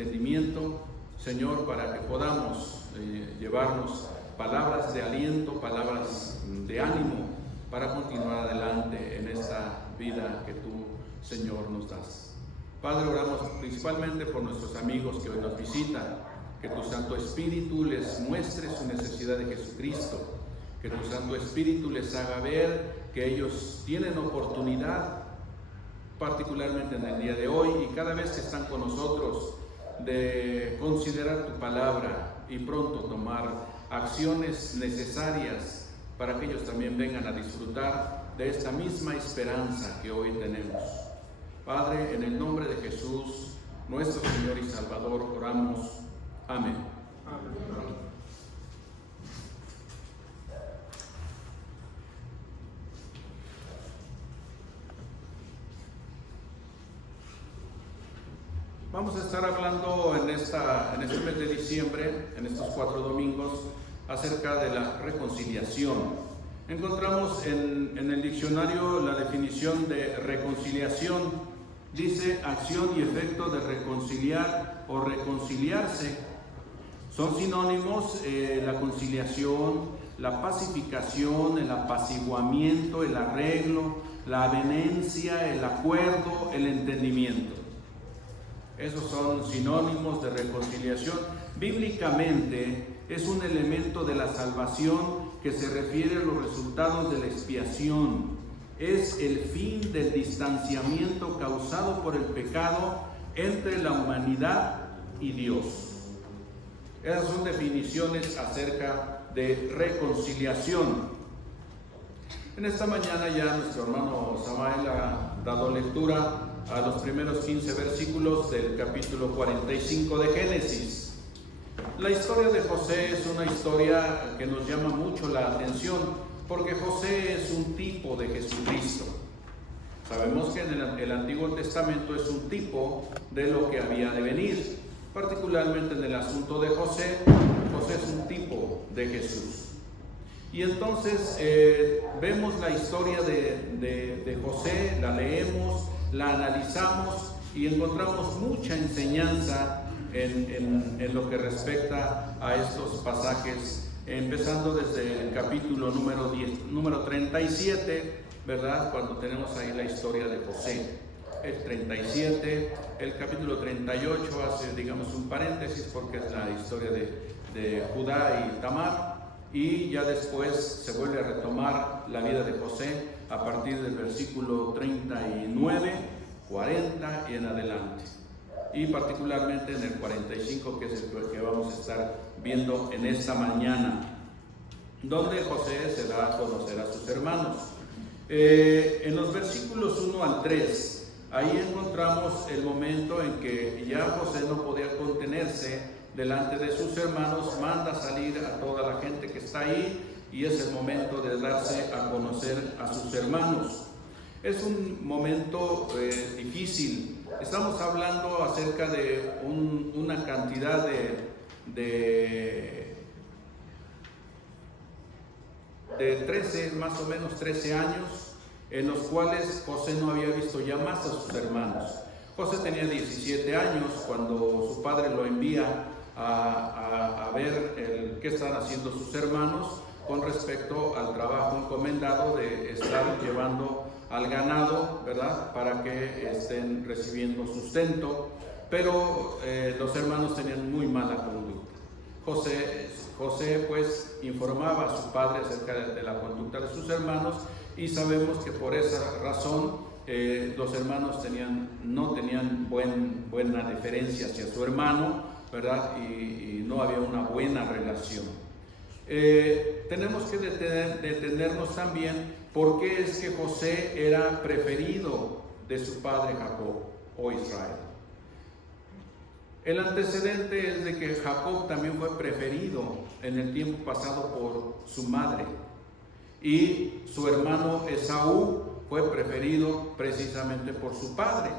entendimiento, Señor, para que podamos llevarnos palabras de aliento, palabras de ánimo para continuar adelante en esta vida que tú, Señor, nos das. Padre, oramos principalmente por nuestros amigos que hoy nos visitan, que tu Santo Espíritu les muestre su necesidad de Jesucristo, que tu Santo Espíritu les haga ver que ellos tienen oportunidad, particularmente en el día de hoy y cada vez que están con nosotros, de considerar tu palabra y pronto tomar acciones necesarias para que ellos también vengan a disfrutar de esta misma esperanza que hoy tenemos. Padre, en el nombre de Jesús, nuestro Señor y Salvador, oramos. Amén. Amén. Vamos a estar hablando en este mes de diciembre, en estos 4 domingos, acerca de la reconciliación. Encontramos en el diccionario la definición de reconciliación. Dice acción y efecto de reconciliar o reconciliarse. Son sinónimos la conciliación, la pacificación, el apaciguamiento, el arreglo, la avenencia, el acuerdo, el entendimiento. Esos son sinónimos de reconciliación. Bíblicamente es un elemento de la salvación que se refiere a los resultados de la expiación. Es el fin del distanciamiento causado por el pecado entre la humanidad y Dios. Esas son definiciones acerca de reconciliación. En esta mañana ya nuestro hermano Samael ha dado lectura a los primeros 15 versículos del capítulo 45 de Génesis. La historia de José es una historia que nos llama mucho la atención porque José es un tipo de Jesucristo. Sabemos que en el Antiguo Testamento es un tipo de lo que había de venir, particularmente en el asunto de José. José es un tipo de Jesús. Y entonces vemos la historia de José, la leemos, la analizamos y encontramos mucha enseñanza en lo que respecta a estos pasajes, empezando desde el capítulo número 37, ¿verdad? Cuando tenemos ahí la historia de José. El 37, el capítulo 38 hace, digamos, un paréntesis porque es la historia de Judá y Tamar. Y ya después se vuelve a retomar la vida de José a partir del versículo 39, 40 y en adelante. Y particularmente en el 45, que es el que vamos a estar viendo en esta mañana, donde José se da a conocer a sus hermanos. En los versículos 1 al 3, ahí encontramos el momento en que ya José no podía contenerse delante de sus hermanos, manda salir a toda la gente que está ahí y es el momento de darse a conocer a sus hermanos. Es un momento difícil. Estamos hablando acerca de una cantidad de 13, más o menos 13 años, en los cuales José no había visto ya más a sus hermanos. José tenía 17 años cuando su padre lo envía a ver qué están haciendo sus hermanos con respecto al trabajo encomendado de estar llevando al ganado, ¿verdad? Para que estén recibiendo sustento, pero los hermanos tenían muy mala conducta. José pues informaba a su padre acerca de la conducta de sus hermanos y sabemos que por esa razón los hermanos no tenían buena deferencia hacia su hermano, ¿verdad? Y no había una buena relación. Tenemos que detenernos también por qué es que José era preferido de su padre Jacob o Israel. El antecedente es de que Jacob también fue preferido en el tiempo pasado por su madre y su hermano Esaú fue preferido precisamente por su padre.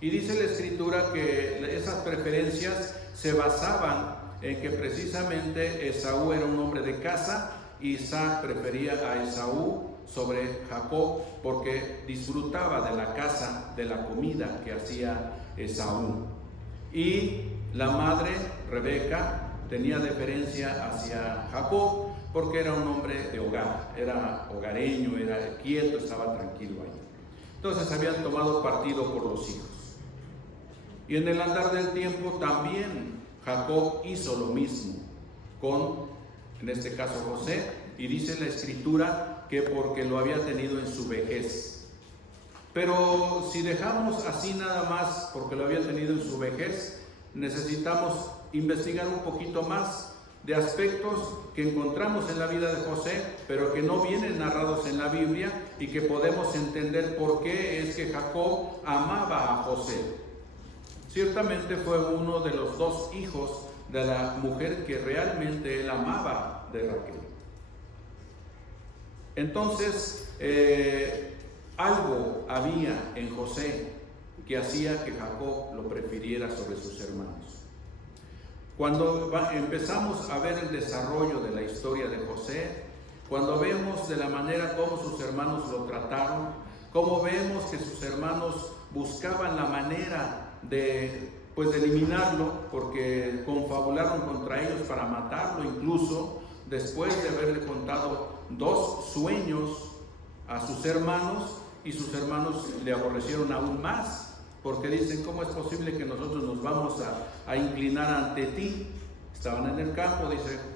Y dice la Escritura que esas preferencias se basaban en que precisamente Esaú era un hombre de casa y Isaac prefería a Esaú sobre Jacob porque disfrutaba de la casa, de la comida que hacía Esaú. Y La madre, Rebeca, tenía deferencia hacia Jacob porque era un hombre de hogar, era hogareño, era quieto, estaba tranquilo ahí. Entonces habían tomado partido por los hijos. Y en el andar del tiempo también Jacob hizo lo mismo con, en este caso, José, y dice la Escritura que porque lo había tenido en su vejez. Pero si dejamos así nada más porque lo había tenido en su vejez, necesitamos investigar un poquito más de aspectos que encontramos en la vida de José, pero que no vienen narrados en la Biblia y que podemos entender por qué es que Jacob amaba a José. Ciertamente fue uno de los dos hijos de la mujer que realmente él amaba de Raquel. Entonces, algo había en José que hacía que Jacob lo prefiriera sobre sus hermanos. Cuando empezamos a ver el desarrollo de la historia de José, cuando vemos de la manera como sus hermanos lo trataron, cómo vemos que sus hermanos buscaban la manera de eliminarlo, porque confabularon contra ellos para matarlo, incluso después de haberle contado 2 sueños a sus hermanos, y sus hermanos le aborrecieron aún más, porque dicen: ¿cómo es posible que nosotros nos vamos a inclinar ante ti? Estaban en el campo,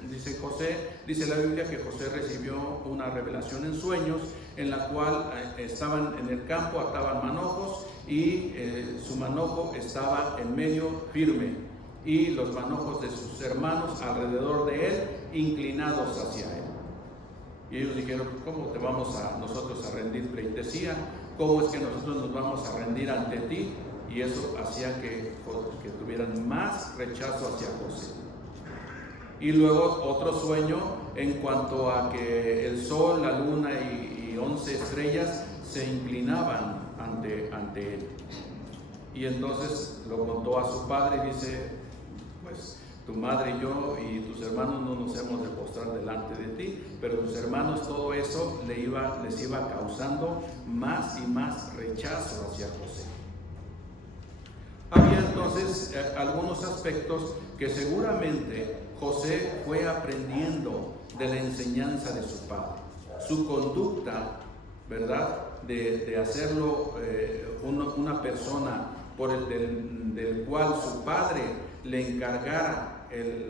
dice José, dice la Biblia que José recibió una revelación en sueños, en la cual estaban en el campo, ataban manojos, y su manojo estaba en medio firme, y los manojos de sus hermanos alrededor de él, inclinados hacia él. Y ellos dijeron: ¿cómo te vamos nosotros a rendir pleitesía? ¿Cómo es que nosotros nos vamos a rendir ante ti? Y eso hacía que tuvieran más rechazo hacia José. Y luego otro sueño en cuanto a que el sol, la luna y 11 estrellas se inclinaban ante él. Y entonces lo contó a su padre y dice: pues tu madre y yo y tus hermanos no nos hemos de postrar delante de ti, pero tus hermanos, todo eso les iba causando más y más rechazo hacia José. Había entonces algunos aspectos que seguramente José fue aprendiendo de la enseñanza de su padre. Su conducta, ¿verdad?, de hacerlo una persona del cual su padre le encargara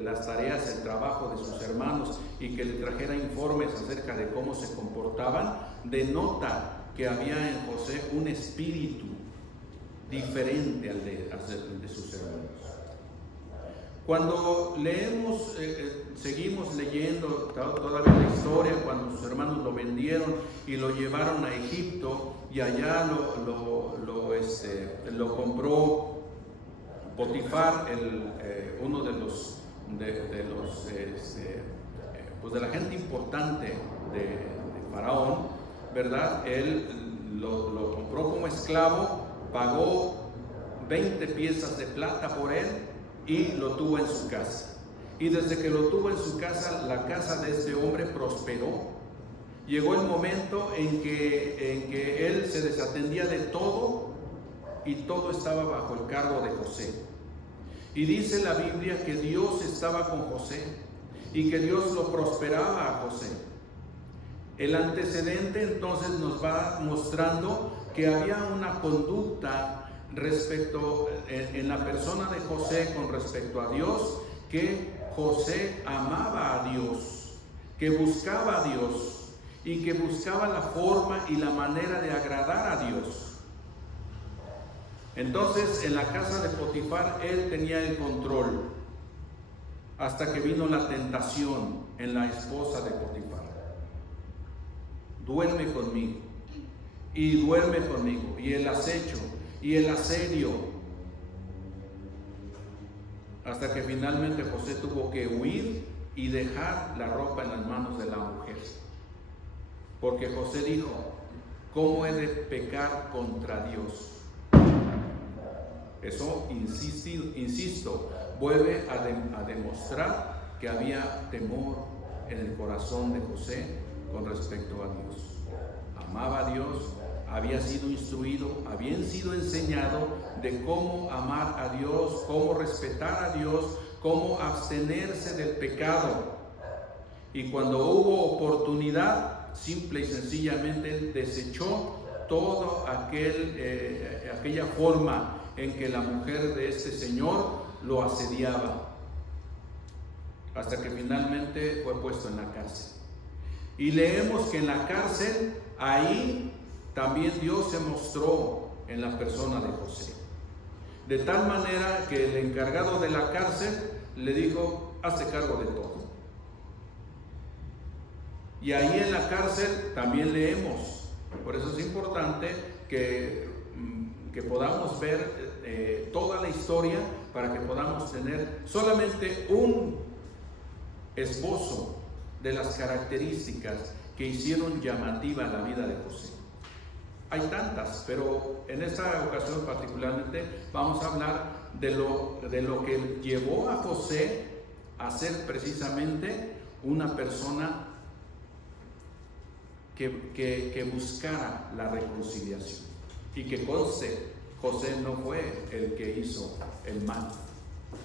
las tareas, el trabajo de sus hermanos, y que le trajera informes acerca de cómo se comportaban, denota que había en José un espíritu diferente al de sus hermanos. Cuando leemos, seguimos leyendo todavía la historia, cuando sus hermanos lo vendieron y lo llevaron a Egipto, y allá lo compró Potifar, uno de la gente importante de Faraón, ¿verdad? Él lo compró como esclavo, pagó 20 piezas de plata por él y lo tuvo en su casa. Y desde que lo tuvo en su casa, la casa de este hombre prosperó. Llegó el momento en que él se desatendía de todo, y todo estaba bajo el cargo de José. Y dice la Biblia que Dios estaba con José y que Dios lo prosperaba a José. El antecedente entonces nos va mostrando que había una conducta en la persona de José con respecto a Dios, que José amaba a Dios, que buscaba a Dios y que buscaba la forma y la manera de agradar a Dios. Entonces, en la casa de Potifar, él tenía el control, hasta que vino la tentación en la esposa de Potifar. Duerme conmigo, y duerme conmigo, y el acecho, y el asedio, hasta que finalmente José tuvo que huir y dejar la ropa en las manos de la mujer, porque José dijo: ¿cómo he de pecar contra Dios? Eso, insisto, vuelve a demostrar que había temor en el corazón de José con respecto a Dios. Amaba a Dios, había sido instruido, había sido enseñado de cómo amar a Dios, cómo respetar a Dios, cómo abstenerse del pecado. Y cuando hubo oportunidad, simple y sencillamente él desechó toda aquella forma en que la mujer de este señor lo asediaba, hasta que finalmente fue puesto en la cárcel. Y leemos que en la cárcel, ahí también Dios se mostró en la persona de José, de tal manera que el encargado de la cárcel le dijo: hazte cargo de todo. Y ahí en la cárcel también leemos. Por eso es importante que podamos ver toda la historia, para que podamos tener solamente un esbozo de las características que hicieron llamativa la vida de José. Hay tantas, pero en esta ocasión particularmente vamos a hablar de lo que llevó a José a ser precisamente una persona que buscara la reconciliación. Y que conste, José no fue el que hizo el mal,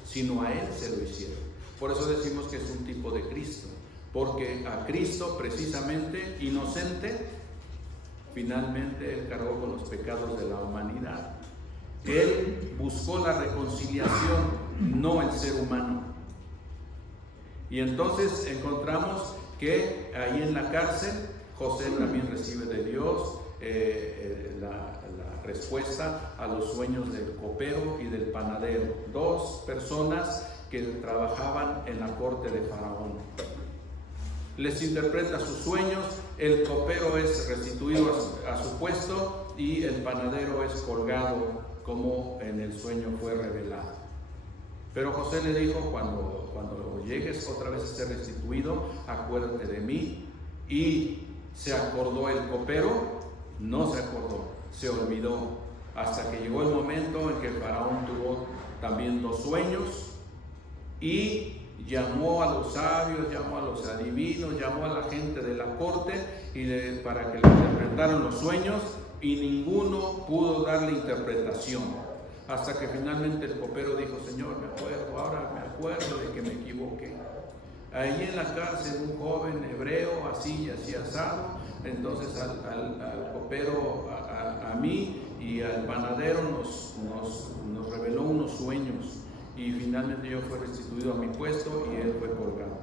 sino a él se lo hicieron. Por eso decimos que es un tipo de Cristo, porque a Cristo, precisamente inocente, finalmente él cargó con los pecados de la humanidad. Él buscó la reconciliación, no el ser humano. Y entonces encontramos que ahí en la cárcel José también recibe de Dios la respuesta a los sueños del copero y del panadero, dos personas que trabajaban en la corte de Faraón. Les interpreta sus sueños, el copero es restituido a su puesto y el panadero es colgado, como en el sueño fue revelado. Pero José le dijo: cuando llegues otra vez a ser restituido, acuérdate de mí. Y se acordó el copero, no se acordó, se olvidó, hasta que llegó el momento en que el faraón tuvo también dos sueños y llamó a los sabios, llamó a los adivinos, llamó a la gente de la corte para que le interpretaran los sueños, y ninguno pudo darle interpretación, hasta que finalmente el copero dijo: Señor, ahora me acuerdo de que me equivoqué. Ahí en la cárcel un joven hebreo, así asado. Entonces al copero, a mí y al panadero nos reveló unos sueños, y finalmente yo fui restituido a mi puesto y él fue colgado.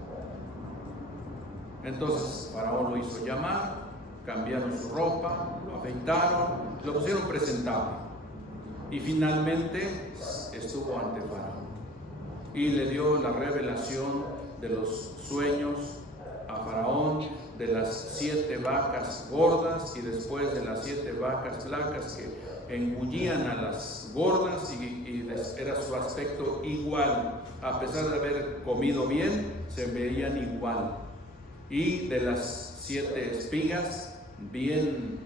Entonces Faraón lo hizo llamar, cambiaron su ropa, lo afeitaron, lo pusieron presentable, y finalmente estuvo ante Faraón y le dio la revelación de los sueños a Faraón, de las 7 vacas gordas y después de las 7 vacas flacas que engullían a las gordas, y era su aspecto igual, a pesar de haber comido bien, se veían igual. Y de las 7 espigas bien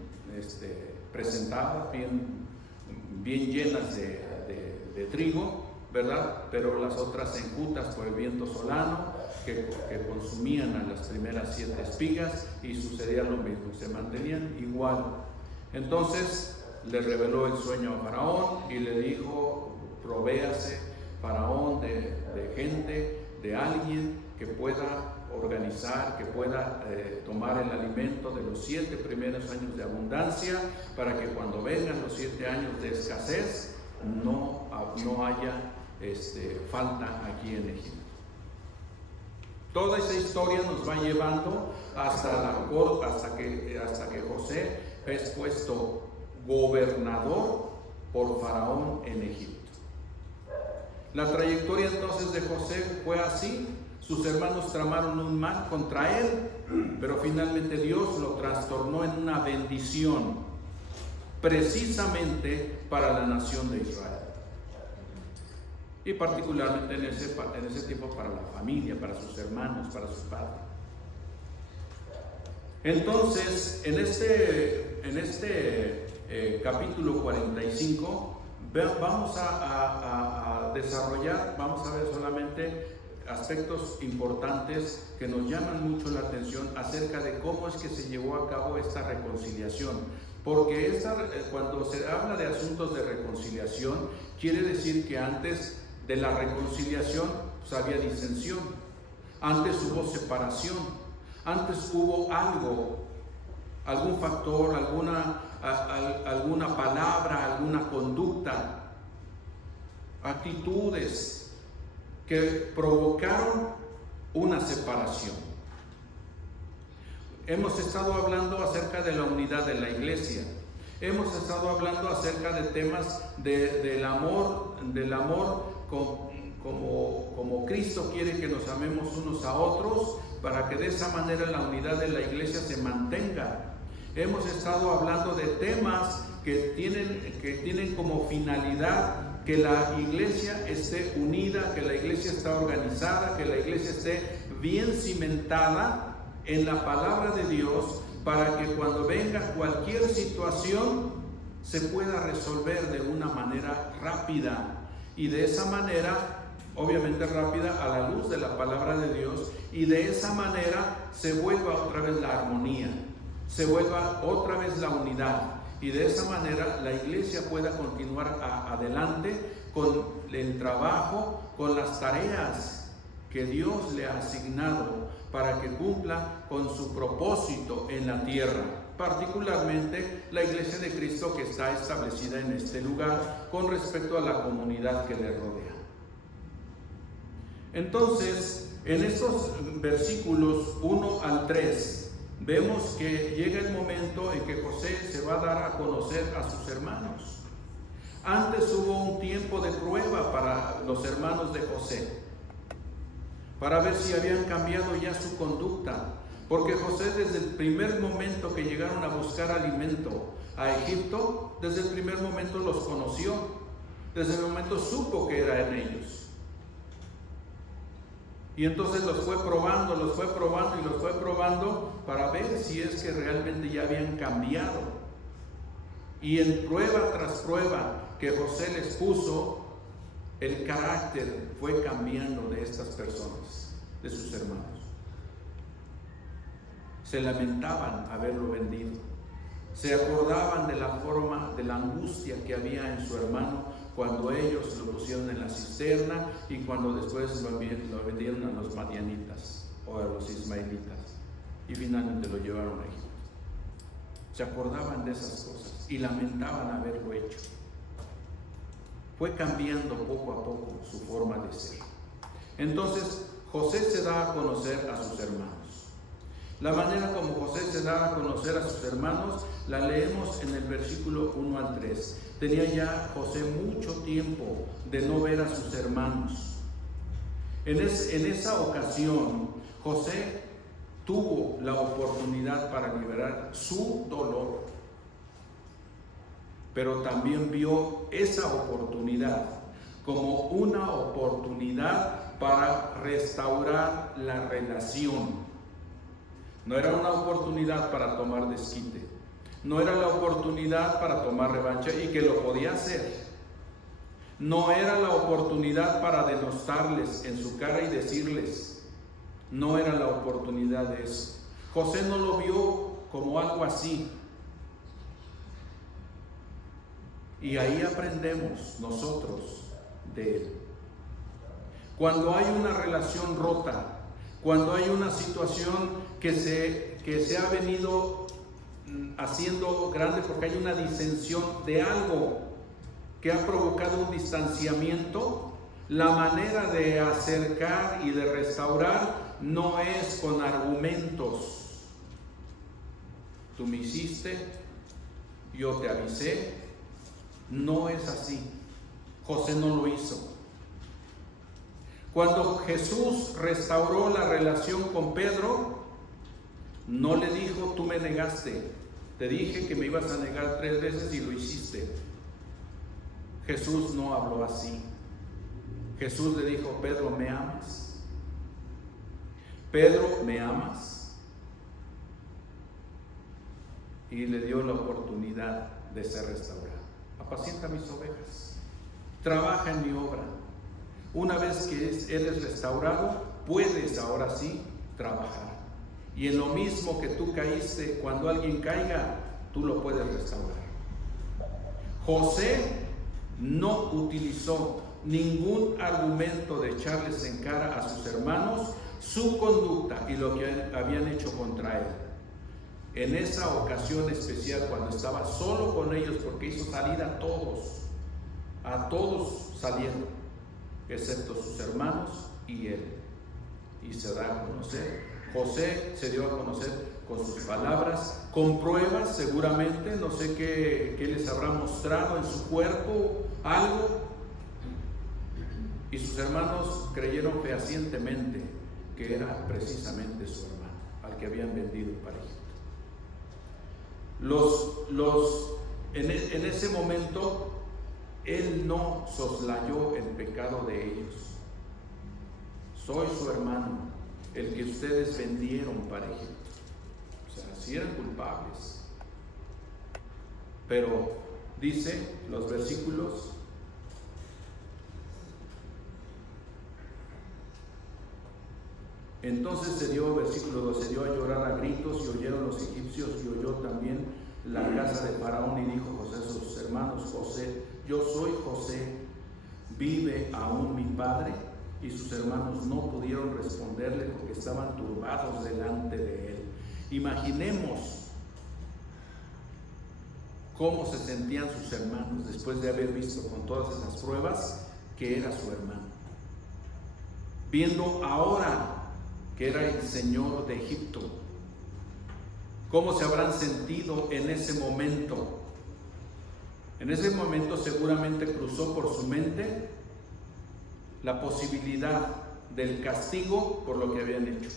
presentadas, bien llenas de trigo, ¿verdad? Pero las otras enjutas por el viento solano, que consumían a las primeras 7 espigas, y sucedía lo mismo, se mantenían igual. Entonces le reveló el sueño a Faraón y le dijo: provéase Faraón de gente, de alguien que pueda organizar, que pueda tomar el alimento de los 7 primeros años de abundancia, para que cuando vengan los 7 años de escasez no haya falta aquí en Egipto. Toda esa historia nos va llevando hasta que José es puesto gobernador por Faraón en Egipto. La trayectoria entonces de José fue así. Sus hermanos tramaron un mal contra él, pero finalmente Dios lo trastornó en una bendición, precisamente para la nación de Israel. Y particularmente en ese tiempo para la familia, para sus hermanos, para su padre. Entonces, en este capítulo 45, vamos a desarrollar, vamos a ver solamente aspectos importantes que nos llaman mucho la atención acerca de cómo es que se llevó a cabo esta reconciliación. porque cuando se habla de asuntos de reconciliación, quiere decir que antes de la reconciliación pues, había disensión, antes hubo separación, antes hubo algún factor, alguna palabra, alguna conducta, actitudes que provocaron una separación. Hemos estado hablando acerca de la unidad de la iglesia. Hemos estado hablando acerca de temas del amor como Cristo quiere que nos amemos unos a otros, para que de esa manera la unidad de la iglesia se mantenga. Hemos estado hablando de temas que tienen como finalidad que la iglesia esté unida, que la iglesia esté organizada, que la iglesia esté bien cimentada en la palabra de Dios, para que cuando venga cualquier situación se pueda resolver de una manera rápida, y de esa manera, obviamente rápida, a la luz de la palabra de Dios, y de esa manera se vuelva otra vez la armonía, se vuelva otra vez la unidad, y de esa manera la iglesia pueda continuar adelante con el trabajo, con las tareas que Dios le ha asignado para que cumpla con su propósito en la tierra, particularmente la iglesia de Cristo que está establecida en este lugar con respecto a la comunidad que le rodea. Entonces, en estos versículos 1 al 3, vemos que llega el momento en que José se va a dar a conocer a sus hermanos. Antes hubo un tiempo de prueba para los hermanos de José, para ver si habían cambiado ya su conducta, porque José desde el primer momento que llegaron a buscar alimento a Egipto, desde el primer momento los conoció, desde el momento supo que era en ellos. Y entonces los fue probando para ver si es que realmente ya habían cambiado. Y en prueba tras prueba que José les puso, el carácter fue cambiando de estas personas, de sus hermanos. Se lamentaban haberlo vendido, se acordaban de la forma, de la angustia que había en su hermano cuando ellos lo pusieron en la cisterna y cuando después lo vendieron a los madianitas o a los ismaelitas y finalmente lo llevaron a Egipto. Se acordaban de esas cosas y lamentaban haberlo hecho. Fue cambiando poco a poco su forma de ser. Entonces José se da a conocer a sus hermanos. La manera como José se da a conocer a sus hermanos la leemos en el versículo 1 al 3. Tenía ya José mucho tiempo de no ver a sus hermanos. En esa ocasión, José tuvo la oportunidad para liberar su dolor, pero también vio esa oportunidad como una oportunidad para restaurar la relación. No era una oportunidad para tomar desquite, no era la oportunidad para tomar revancha, y que lo podía hacer. No era la oportunidad para denostarles en su cara y decirles, no era la oportunidad de eso. José no lo vio como algo así. Y ahí aprendemos nosotros de él. Cuando hay una relación rota, cuando hay una situación que se ha venido haciendo grande porque hay una disensión de algo que ha provocado un distanciamiento, la manera de acercar y de restaurar no es con argumentos. Tú me hiciste, yo te avisé. No es así. José no lo hizo. Cuando Jesús restauró la relación con Pedro, no le dijo, tú me negaste, te dije que me ibas a negar 3 veces y lo hiciste. Jesús no habló así. Jesús le dijo, Pedro, ¿me amas? Pedro, ¿me amas? Y le dio la oportunidad de ser restaurado. Apacienta mis ovejas, trabaja en mi obra. Una vez que eres restaurado, puedes ahora sí trabajar. Y en lo mismo que tú caíste, cuando alguien caiga, tú lo puedes restaurar. José no utilizó ningún argumento de echarles en cara a sus hermanos su conducta y lo que habían hecho contra él. En esa ocasión especial, cuando estaba solo con ellos, porque hizo salir a todos salieron, excepto sus hermanos y él. Y se da a conocer. José se dio a conocer con sus palabras, con pruebas seguramente, no sé qué les habrá mostrado en su cuerpo, algo. Y sus hermanos creyeron fehacientemente que era precisamente su hermano, al que habían vendido para Egipto. En ese momento, él no soslayó el pecado de ellos. Soy su hermano, el que ustedes vendieron para Egipto. O sea, sí eran culpables. Pero dice los versículos: entonces versículo 2, se dio a llorar a gritos, y oyeron los egipcios, y oyó también la casa de Faraón, y dijo José a sus hermanos: José, yo soy José, ¿vive aún mi padre? Y sus hermanos no pudieron responderle porque estaban turbados delante de él. Imaginemos cómo se sentían sus hermanos después de haber visto con todas esas pruebas que era su hermano. Viendo ahora que era el Señor de Egipto, ¿cómo se habrán sentido en ese momento? En ese momento seguramente cruzó por su mente la posibilidad del castigo por lo que habían hecho.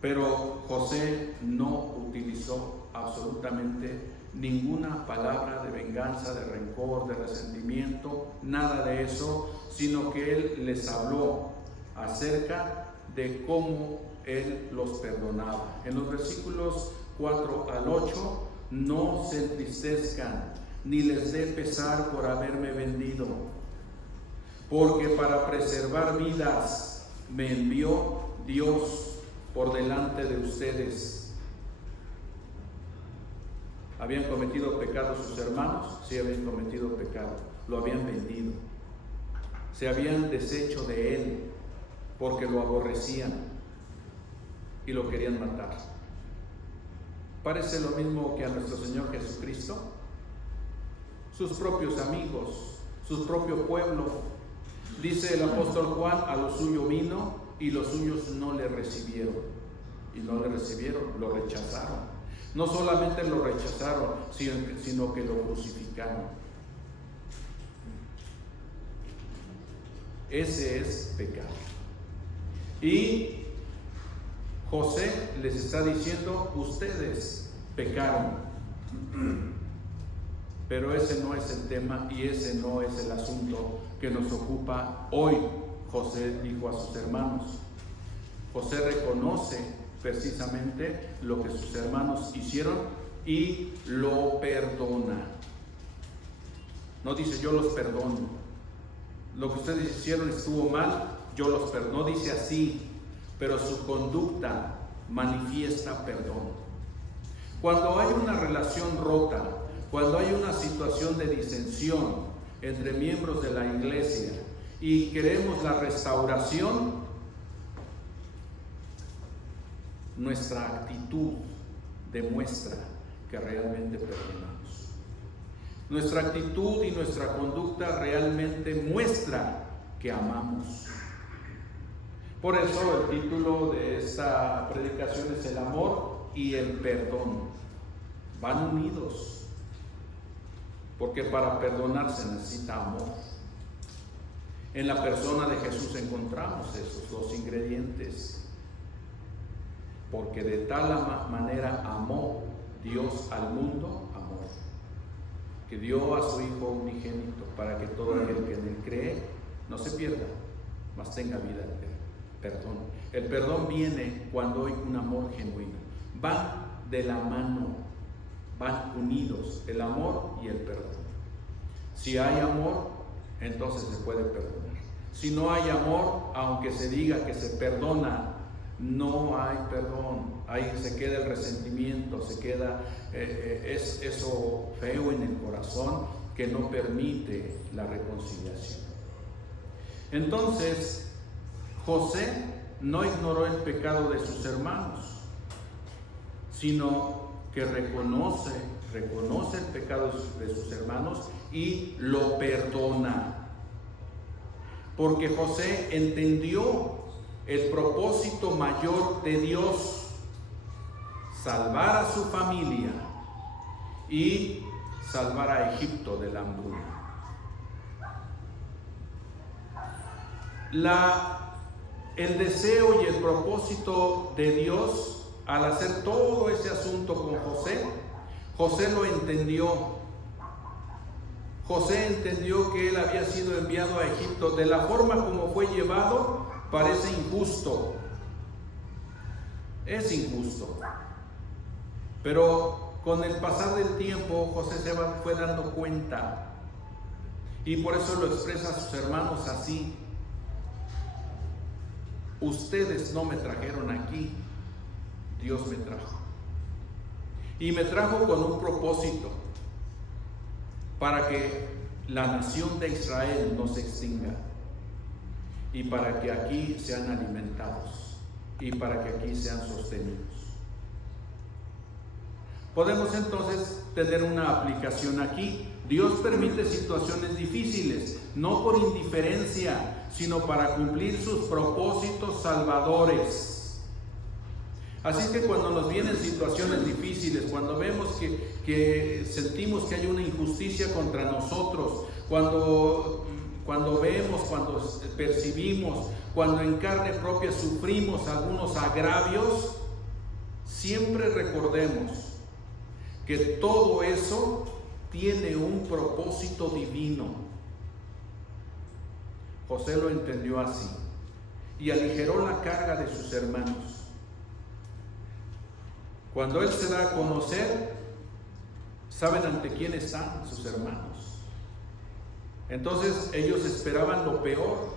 Pero José no utilizó absolutamente ninguna palabra de venganza, de rencor, de resentimiento, nada de eso, sino que él les habló acerca de cómo él los perdonaba. En los versículos 4 al 8, no se entristezcan, ni les dé pesar por haberme vendido, porque para preservar vidas me envió Dios por delante de ustedes. ¿Habían cometido pecado sus hermanos? Sí, habían cometido pecado. Lo habían vendido. Se habían deshecho de él porque lo aborrecían y lo querían matar. Parece lo mismo que a nuestro Señor Jesucristo. Sus propios amigos, su propio pueblo. Dice el apóstol Juan: a lo suyo vino y los suyos no le recibieron. Y no le recibieron, lo rechazaron. No solamente lo rechazaron, sino que lo crucificaron. Ese es pecado. Y José les está diciendo: ustedes pecaron. Pero ese no es el tema y ese no es el asunto que nos ocupa hoy. José dijo a sus hermanos. José reconoce precisamente lo que sus hermanos hicieron y lo perdona. No dice: yo los perdono. Lo que ustedes hicieron estuvo mal, yo los perdono. No dice así, pero su conducta manifiesta perdón. Cuando hay una relación rota, cuando hay una situación de disensión entre miembros de la iglesia y queremos la restauración, nuestra actitud demuestra que realmente perdonamos. Nuestra actitud y nuestra conducta realmente muestra que amamos. Por eso el título de esta predicación es el amor y el perdón. Van unidos, porque para perdonar se necesita amor. En la persona de Jesús encontramos esos dos ingredientes. Porque de tal manera amó Dios al mundo, amor, que dio a su Hijo unigénito, para que todo aquel que en él cree no se pierda, mas tenga vida eterna. Perdón. El perdón viene cuando hay un amor genuino. Van de la mano, van unidos, el amor y el perdón. Si hay amor, entonces se puede perdonar. Si no hay amor, aunque se diga que se perdona, no hay perdón. Ahí se queda el resentimiento, se queda es eso feo en el corazón que no permite la reconciliación. Entonces, José no ignoró el pecado de sus hermanos, sino que reconoce el pecado de sus hermanos y lo perdona. Porque José entendió el propósito mayor de Dios: salvar a su familia y salvar a Egipto de la hambruna. El deseo y el propósito de Dios al hacer todo ese asunto con José, José lo entendió. José entendió que él había sido enviado a Egipto. De la forma como fue llevado, parece injusto. Es injusto. Pero con el pasar del tiempo, José se fue dando cuenta. Y por eso lo expresa a sus hermanos así: ustedes no me trajeron aquí, Dios me trajo. Y me trajo con un propósito: para que la nación de Israel no se extinga, y para que aquí sean alimentados, y para que aquí sean sostenidos. Podemos entonces tener una aplicación aquí. Dios permite situaciones difíciles, no por indiferencia, sino para cumplir sus propósitos salvadores. Así que cuando nos vienen situaciones difíciles, cuando vemos que sentimos que hay una injusticia contra nosotros, cuando vemos, cuando percibimos, cuando en carne propia sufrimos algunos agravios, siempre recordemos que todo eso tiene un propósito divino. José lo entendió así y aligeró la carga de sus hermanos. Cuando él se da a conocer, saben ante quién están sus hermanos. Entonces ellos esperaban lo peor,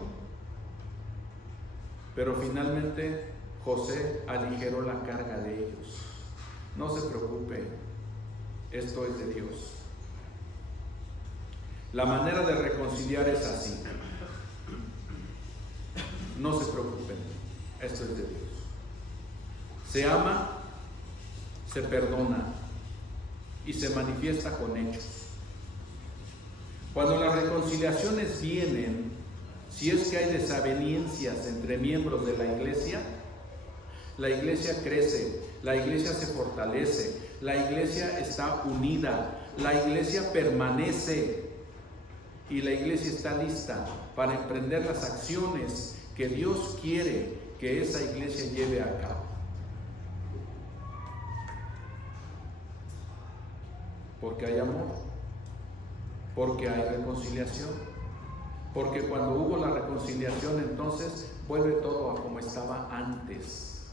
pero finalmente José aligeró la carga de ellos. No se preocupe, esto es de Dios. La manera de reconciliar es así. No se preocupen, esto es de Dios. Se ama, se perdona y se manifiesta con hechos. Cuando las reconciliaciones vienen, si es que hay desavenencias entre miembros de la iglesia crece, la iglesia se fortalece, la iglesia está unida, la iglesia permanece y la iglesia está lista para emprender las acciones que Dios quiere que esa iglesia lleve a cabo. Porque hay amor, porque hay reconciliación, porque cuando hubo la reconciliación, entonces vuelve todo a como estaba antes.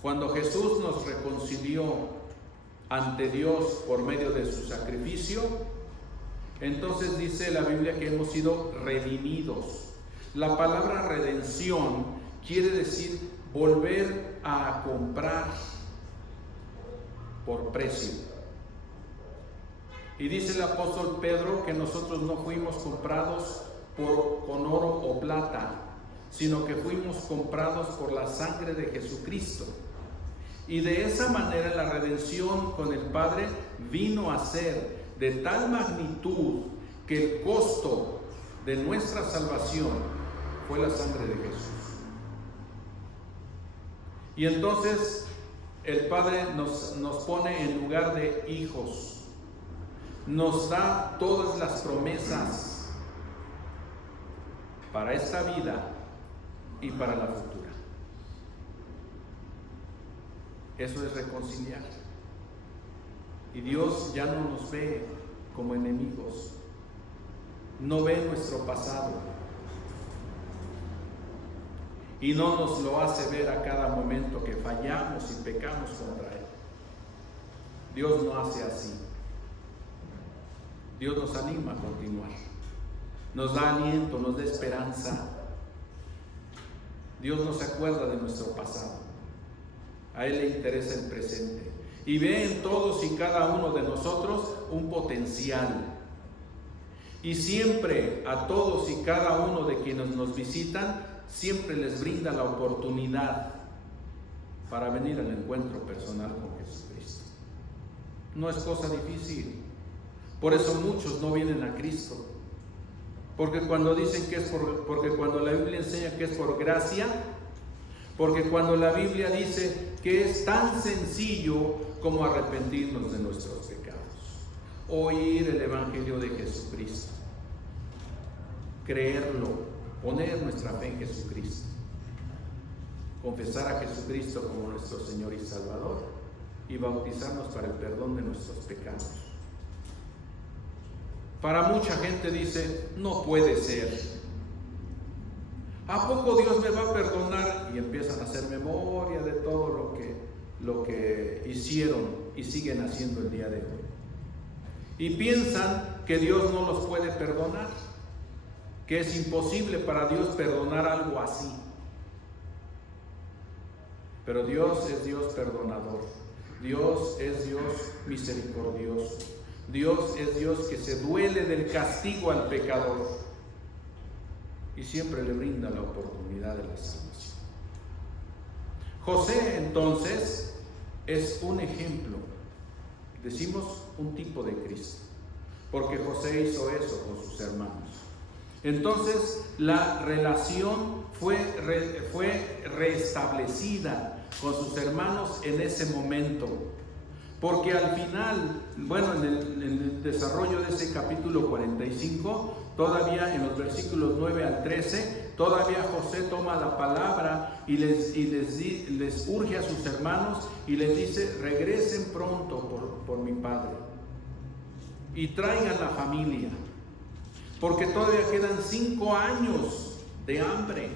Cuando Jesús nos reconcilió ante Dios por medio de su sacrificio, entonces dice la Biblia que hemos sido redimidos. La palabra redención quiere decir volver a comprar por precio. Y dice el apóstol Pedro que nosotros no fuimos comprados con oro o plata, sino que fuimos comprados por la sangre de Jesucristo. Y de esa manera la redención con el Padre vino a ser de tal magnitud que el costo de nuestra salvación fue la sangre de Jesús. Y entonces el Padre nos pone en lugar de hijos. Nos da todas las promesas para esta vida y para la futura. Eso es reconciliar. Y Dios ya no nos ve como enemigos, no ve nuestro pasado y no nos lo hace ver a cada momento que fallamos y pecamos contra Él. Dios no hace así. Dios nos anima a continuar, nos da aliento, nos da esperanza, Dios no se acuerda de nuestro pasado. A Él le interesa el presente. Y ve en todos y cada uno de nosotros un potencial. Y siempre a todos y cada uno de quienes nos visitan, siempre les brinda la oportunidad para venir al encuentro personal con Jesucristo. No es cosa difícil. Por eso muchos no vienen a Cristo. Porque cuando dicen que es porque cuando la Biblia enseña que es por gracia, porque cuando la Biblia dice que es tan sencillo como arrepentirnos de nuestros pecados, oír el Evangelio de Jesucristo, creerlo, poner nuestra fe en Jesucristo, confesar a Jesucristo como nuestro Señor y Salvador y bautizarnos para el perdón de nuestros pecados. Para mucha gente dice, no puede ser. ¿A poco Dios me va a perdonar? Y empiezan a hacer memoria de todo lo que hicieron y siguen haciendo el día de hoy. Y piensan que Dios no los puede perdonar, que es imposible para Dios perdonar algo así. Pero Dios es Dios perdonador. Dios es Dios misericordioso. Dios es Dios que se duele del castigo al pecador y siempre le brinda la oportunidad de la salvación. José entonces es un ejemplo, decimos un tipo de Cristo, porque José hizo eso con sus hermanos. Entonces la relación fue restablecida con sus hermanos en ese momento. Porque al final, bueno, en el desarrollo de ese capítulo 45, todavía en los versículos 9 al 13, todavía José toma la palabra y les urge a sus hermanos y les dice, regresen pronto por mi padre y traigan la familia, porque todavía quedan 5 años de hambre.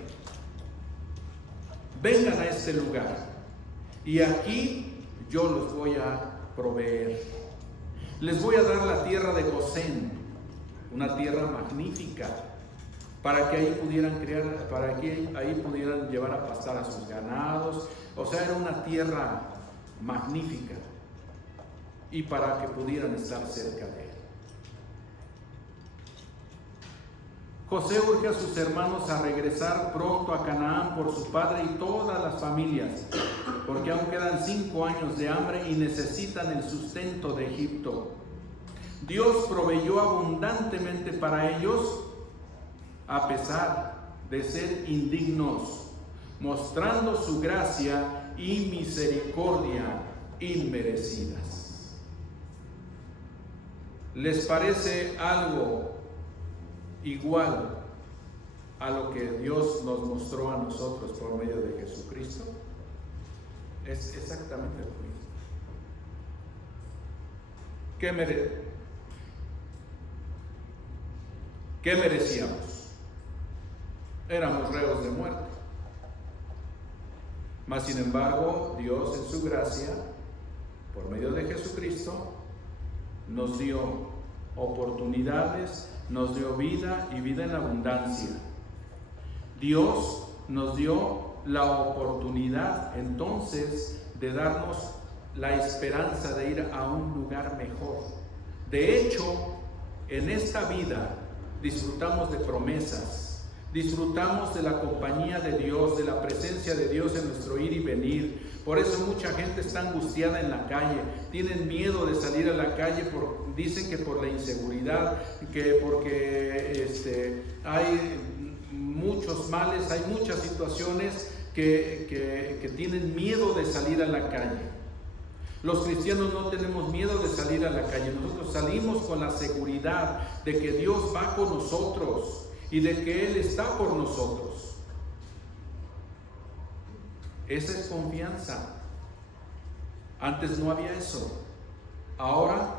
Vengan a este lugar y aquí yo los voy a proveer. Les voy a dar la tierra de Gosén, una tierra magnífica, para que ahí pudieran criar, para que ahí pudieran llevar a pastar a sus ganados. O sea, era una tierra magnífica y para que pudieran estar cerca de él. José urge a sus hermanos a regresar pronto a Canaán por su padre y todas las familias, porque aún quedan 5 años de hambre y necesitan el sustento de Egipto. Dios proveyó abundantemente para ellos, a pesar de ser indignos, mostrando su gracia y misericordia inmerecidas. ¿Les parece algo igual a lo que Dios nos mostró a nosotros por medio de Jesucristo? Es exactamente lo mismo. ¿Qué merecíamos? Éramos reos de muerte. Mas sin embargo, Dios en su gracia, por medio de Jesucristo, nos dio oportunidades, nos dio vida y vida en abundancia. Dios nos dio la oportunidad entonces de darnos la esperanza de ir a un lugar mejor. De hecho, en esta vida disfrutamos de promesas, disfrutamos de la compañía de Dios, de la presencia de Dios en nuestro ir y venir. Por eso mucha gente está angustiada en la calle, tienen miedo de salir a la calle, dicen que por la inseguridad, que porque hay muchos males, hay muchas situaciones que tienen miedo de salir a la calle. Los cristianos no tenemos miedo de salir a la calle, nosotros salimos con la seguridad de que Dios va con nosotros y de que Él está por nosotros. Esa es confianza. Antes no había eso. Ahora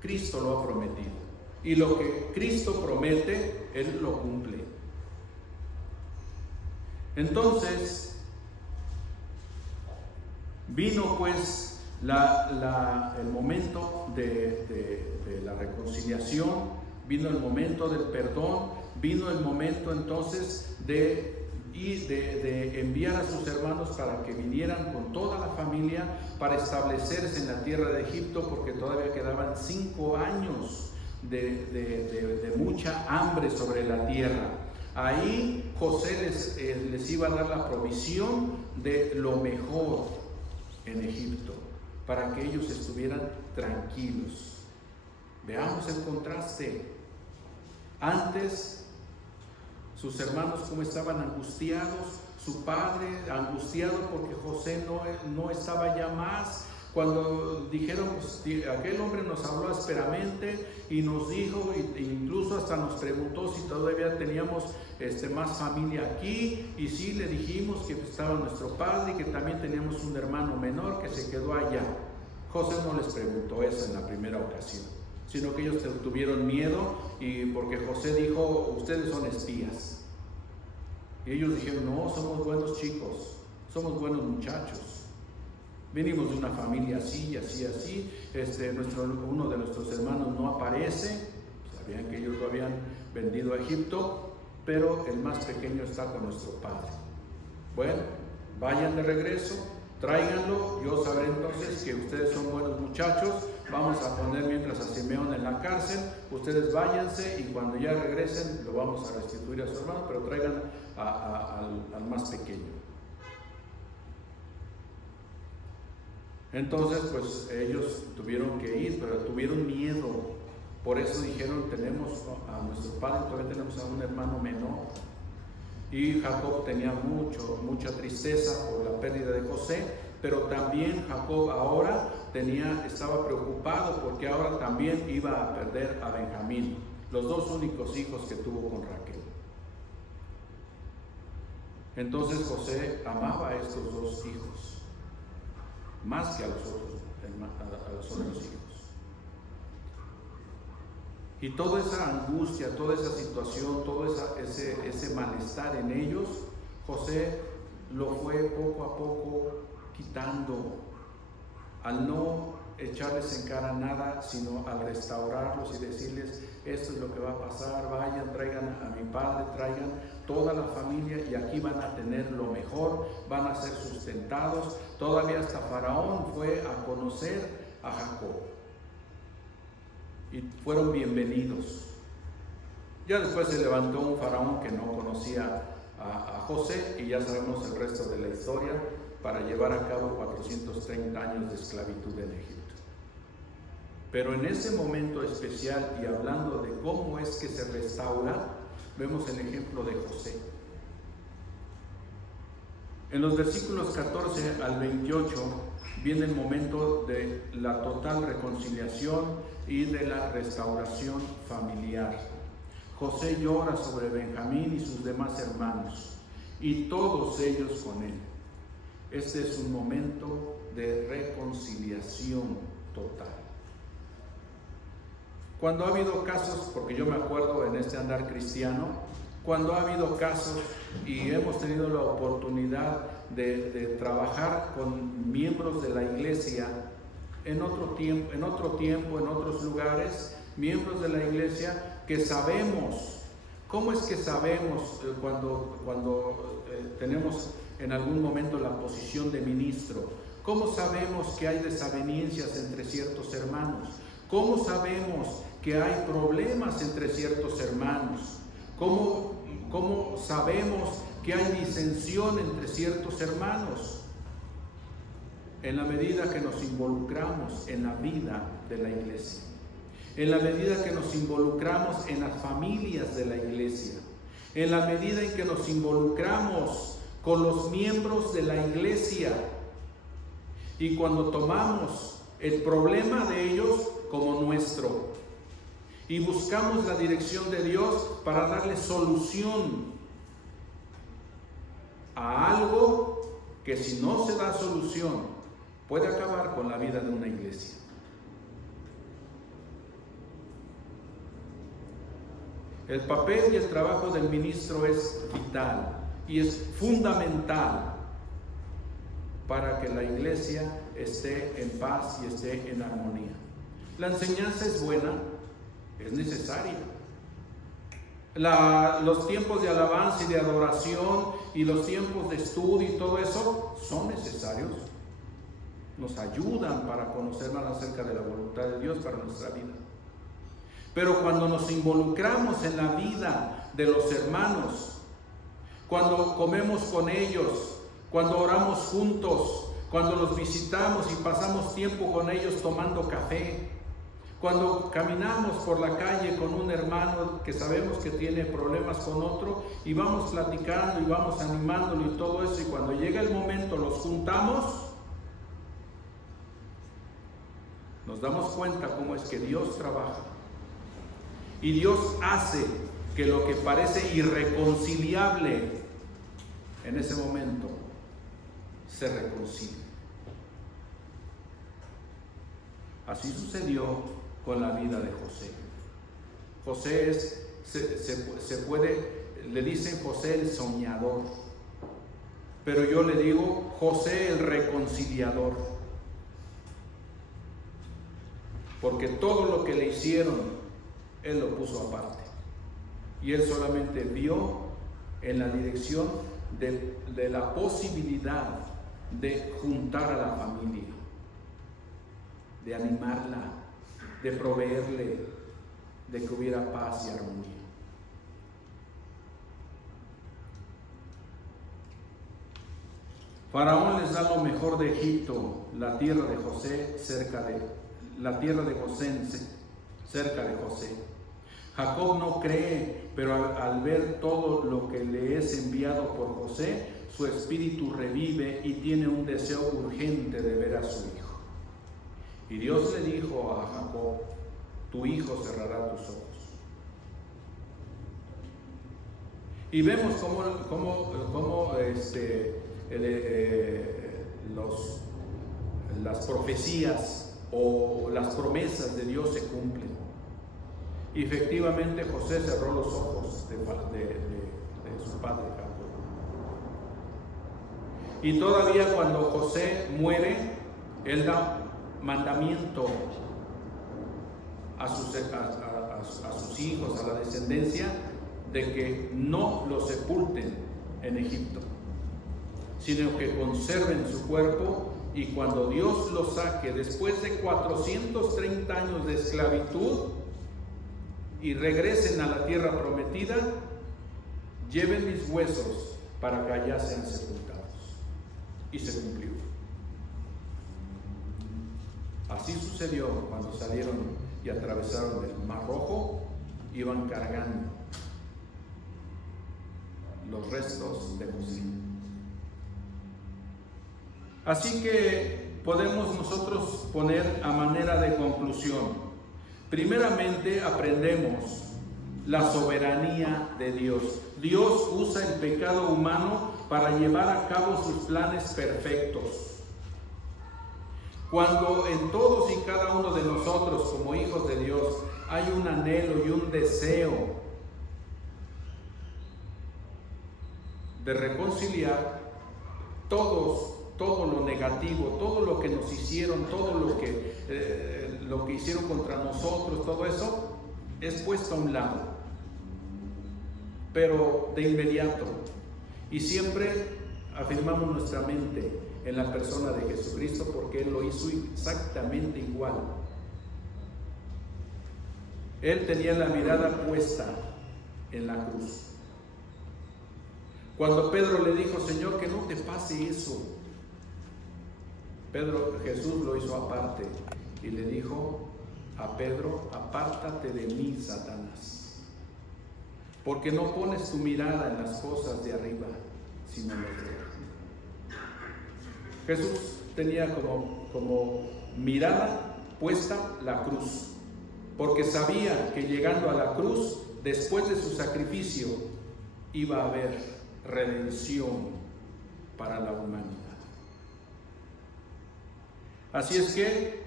Cristo lo ha prometido. Y lo que Cristo promete, Él lo cumple. Entonces, vino pues el momento de la reconciliación, vino el momento del perdón, vino el momento entonces de y de enviar a sus hermanos para que vinieran con toda la familia para establecerse en la tierra de Egipto, porque todavía quedaban 5 años de mucha hambre sobre la tierra. Ahí José les iba a dar la provisión de lo mejor en Egipto, para que ellos estuvieran tranquilos. Veamos el contraste. Antes, sus hermanos como estaban angustiados, su padre angustiado porque José no estaba ya más. Cuando dijeron, pues, aquel hombre nos habló ásperamente y nos dijo, e incluso hasta nos preguntó si todavía teníamos más familia aquí, y sí, le dijimos que estaba nuestro padre y que también teníamos un hermano menor que se quedó allá. José no les preguntó eso en la primera ocasión, sino que ellos tuvieron miedo, y porque José dijo, ustedes son espías. Y ellos dijeron, no, somos buenos chicos, somos buenos muchachos. Venimos de una familia así, así, así. Uno de nuestros hermanos no aparece. Sabían que ellos lo habían vendido a Egipto, pero el más pequeño está con nuestro padre. Bueno, vayan de regreso, tráiganlo. Yo sabré entonces que ustedes son buenos muchachos. Vamos a poner mientras a Simeón en la cárcel. Ustedes váyanse, y cuando ya regresen lo vamos a restituir a su hermano, pero traigan al más pequeño. Entonces, pues ellos tuvieron que ir, pero tuvieron miedo. Por eso dijeron, tenemos a nuestro padre, todavía tenemos a un hermano menor. Y Jacob tenía mucha tristeza por la pérdida de José, pero también Jacob ahora estaba preocupado porque ahora también iba a perder a Benjamín, los 2 únicos hijos que tuvo con Raquel. Entonces José amaba a estos 2 hijos más que a los otros hijos. Y toda esa angustia, toda esa situación, todo ese malestar en ellos, José lo fue poco a poco quitando, al no echarles en cara nada, sino al restaurarlos y decirles, esto es lo que va a pasar, vayan, traigan a mi padre, traigan toda la familia, y aquí van a tener lo mejor, van a ser sustentados. Todavía hasta Faraón fue a conocer a Jacob y fueron bienvenidos. Ya después se levantó un faraón que no conocía a José, y ya sabemos el resto de la historia, para llevar a cabo 430 años de esclavitud en Egipto. Pero en ese momento especial, y hablando de cómo es que se restaura, vemos el ejemplo de José. En los versículos 14 al 28 viene el momento de la total reconciliación y de la restauración familiar. José llora sobre Benjamín y sus demás hermanos, y todos ellos con él. Este es un momento de reconciliación total. Cuando ha habido casos, porque yo me acuerdo en este andar cristiano, cuando ha habido casos y hemos tenido la oportunidad de trabajar con miembros de la iglesia en otro tiempo, en otros lugares, miembros de la iglesia que sabemos. ¿Cómo es que sabemos cuando tenemos en algún momento la posición de ministro? ¿Cómo sabemos que hay desavenencias entre ciertos hermanos? ¿Cómo sabemos que hay problemas entre ciertos hermanos? ¿Cómo sabemos que hay disensión entre ciertos hermanos? En la medida que nos involucramos en la vida de la iglesia, en la medida que nos involucramos en las familias de la iglesia, en la medida en que nos involucramos con los miembros de la iglesia, y cuando tomamos el problema de ellos como nuestro y buscamos la dirección de Dios para darle solución a algo que, si no se da solución, puede acabar con la vida de una iglesia. El papel y el trabajo del ministro es vital y es fundamental para que la iglesia esté en paz y esté en armonía. La enseñanza es buena, es necesaria, Los tiempos de alabanza y de adoración y los tiempos de estudio y todo eso son necesarios. Nos ayudan para conocer más acerca de la voluntad de Dios para nuestra vida. Pero cuando nos involucramos en la vida de los hermanos, cuando comemos con ellos, cuando oramos juntos, cuando los visitamos y pasamos tiempo con ellos tomando café, cuando caminamos por la calle con un hermano que sabemos que tiene problemas con otro y vamos platicando y vamos animándolo y todo eso, y cuando llega el momento los juntamos, nos damos cuenta cómo es que Dios trabaja. Y Dios hace que lo que parece irreconciliable en ese momento se reconcilie. Así sucedió con la vida de José. José le dicen José el soñador, pero yo le digo José el reconciliador, porque todo lo que le hicieron él lo puso aparte y él solamente vio en la dirección de la posibilidad de juntar a la familia, de animarla, de proveerle, de que hubiera paz y armonía. Faraón les da lo mejor de Egipto, la tierra de José cerca de Gosén, cerca de José. Jacob no cree, pero al ver todo lo que le es enviado por José, su espíritu revive y tiene un deseo urgente de ver a su hijo. Y Dios le dijo a Jacob: tu hijo cerrará tus ojos. Y vemos cómo las profecías o las promesas de Dios se cumplen. Y efectivamente José cerró los ojos de su padre Jacob. Y todavía cuando José muere, él da mandamiento a sus hijos, a la descendencia, de que no lo sepulten en Egipto, sino que conserven su cuerpo, y cuando Dios lo saque después de 430 años de esclavitud y regresen a la tierra prometida, lleven mis huesos para que allá sean sepultados. Y se cumplió. Así sucedió cuando salieron y atravesaron el Mar Rojo, iban cargando los restos de José. Así que podemos nosotros poner a manera de conclusión: primeramente aprendemos la soberanía de Dios. Dios usa el pecado humano para llevar a cabo sus planes perfectos. Cuando en todos y cada uno de nosotros, como hijos de Dios, hay un anhelo y un deseo de reconciliar todo lo negativo, todo lo que nos hicieron, todo lo que hicieron contra nosotros, todo eso es puesto a un lado, pero de inmediato. Y siempre afirmamos nuestra mente en la persona de Jesucristo, porque Él lo hizo exactamente igual. Él tenía la mirada puesta en la cruz. Cuando Pedro le dijo: Señor, que no te pase eso, Jesús lo hizo aparte y le dijo a Pedro: apártate de mí, Satanás, porque no pones tu mirada en las cosas de arriba, sino en las de abajo. Jesús tenía como mirada puesta la cruz, porque sabía que llegando a la cruz, después de su sacrificio, iba a haber redención para la humanidad. Así es que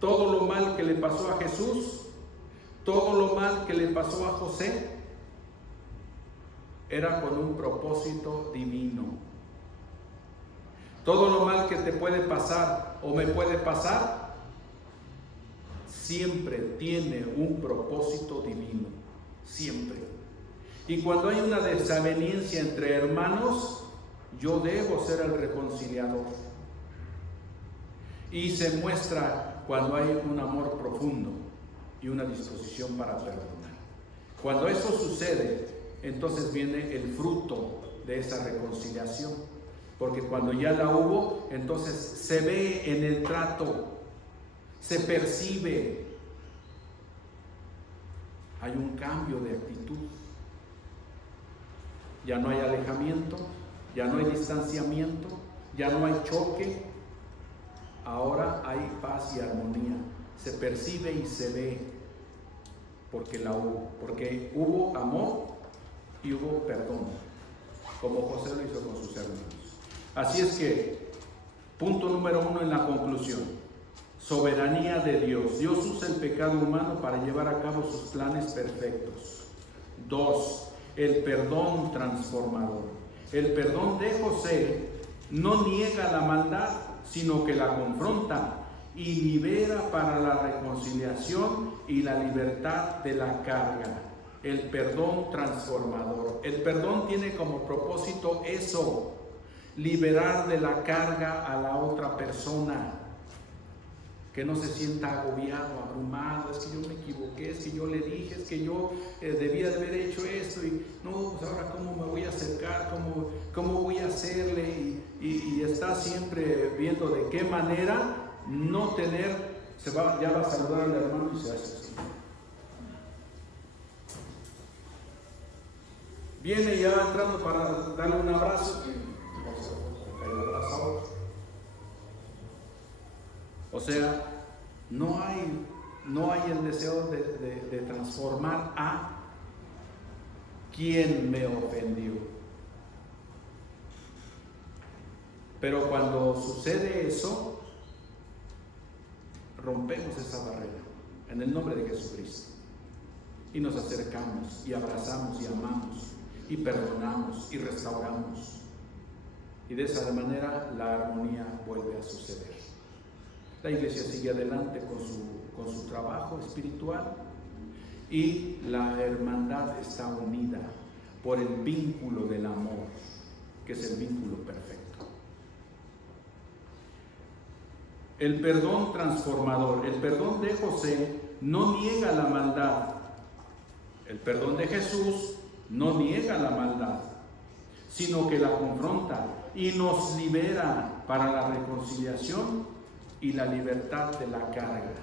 todo lo mal que le pasó a Jesús, todo lo mal que le pasó a José, era con un propósito divino. Todo lo mal que te puede pasar o me puede pasar, siempre tiene un propósito divino, siempre. Y cuando hay una desaveniencia entre hermanos, yo debo ser el reconciliador. Y se muestra cuando hay un amor profundo y una disposición para perdonar. Cuando eso sucede, entonces viene el fruto de esa reconciliación. Porque cuando ya la hubo, entonces se ve en el trato, se percibe. Hay un cambio de actitud. Ya no hay alejamiento, ya no hay distanciamiento, ya no hay choque. Ahora hay paz y armonía. Se percibe y se ve porque la hubo. Porque hubo amor y hubo perdón, como José lo hizo con sus hermanos. Así es que, punto número 1 en la conclusión: soberanía de Dios. Dios usa el pecado humano para llevar a cabo sus planes perfectos. 2. El perdón transformador. El perdón de José no niega la maldad, sino que la confronta y libera para la reconciliación y la libertad de la carga. El perdón transformador. El perdón tiene como propósito eso: liberar de la carga a la otra persona, que no se sienta agobiado, abrumado. Es que yo me equivoqué, es que yo le dije, es que yo debía de haber hecho esto, y no, pues ahora cómo me voy a acercar, cómo voy a hacerle, y está siempre viendo de qué manera no tener. Ya va a saludar al hermano y se hace así. Viene ya entrando para darle un abrazo. O sea, no hay el deseo de transformar a quien me ofendió. Pero cuando sucede eso, rompemos esa barrera en el nombre de Jesucristo y nos acercamos y abrazamos y amamos y perdonamos y restauramos, y de esa manera la armonía vuelve a suceder. La iglesia sigue adelante con su trabajo espiritual, y la hermandad está unida por el vínculo del amor, que es el vínculo perfecto. El perdón transformador. El perdón de José no niega la maldad. El perdón de Jesús no niega la maldad, sino que la confronta y nos libera para la reconciliación y la libertad de la carga.